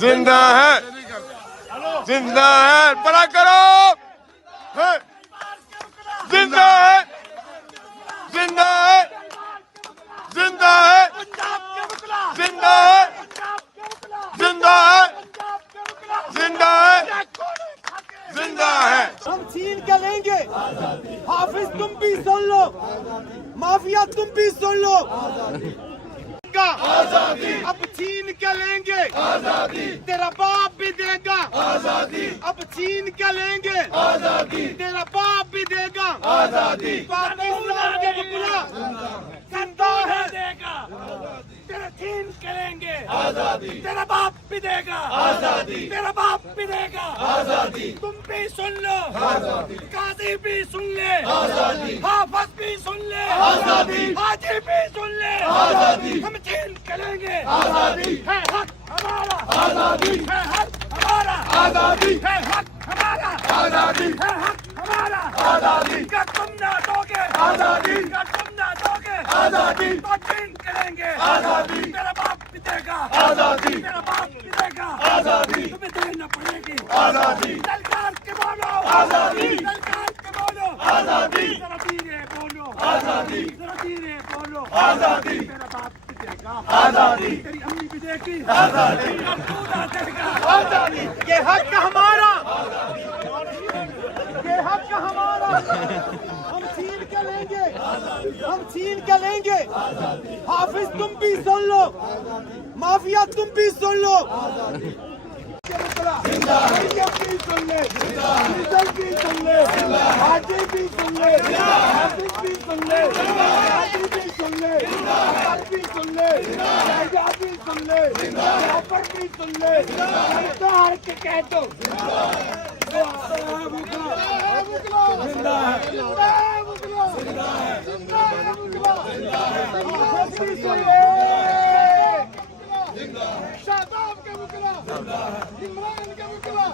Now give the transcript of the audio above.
زندہ ہے زندہ ہے بڑا کرو زندہ ہے زندہ ہے زندہ ہے زندہ ہے زندہ ہے زندہ ہے زندہ ہے ہم چھین کے لیں گے حافظ تم بھی سن لو مافیا تم بھی سن لو اب چھین کے لیں گے تیرا باپ بھی دے گا اب چھین کے لیں گے تیرا باپ بھی دے گا پاکستان کے بکلا زندہ ہے دے گا تیرا چھین کے لیں گے تیرا باپ بھی دے گا تیرا باپ بھی دے گا تم بھی سن لو قاضی بھی سن لے حافظ بھی سن لے حاجی بھی سن لے ہم چھین کے لیں گے ہے حق ہمارا ہے حق ہمارا ہے حق ہمارا ہے حق ہمارا کیا تم نہ دو گے کیا تم نہ دو گے تو چھین کے لیں گے تیرا باپ بھی دے گا تیرا باپ بھی دے گا تمہیں دینا پڑے گی للکار کے بولو للکار کے بولو ذرا دھیرے بولو ذرا دھیرے بولو تیرا باپ بھی دے گا تیری امی بھی دے گی خدا دے گا یہ حق ہمارا یہ حق ہمارا ہم چھین کے لیں گے ہم چھین کے لیں گے حافظ تم بھی سن لو مافیا تم بھی سن لو حاجی بھی سن لے حافظ بھی سن لے بھی سن لے حاجی بھی سن لے بھی سن لے بھی سن لے جعفر بھی سن لے سردار کے کہہ دو زندہ ہے شاداب کا بکلا عمران کا بکلا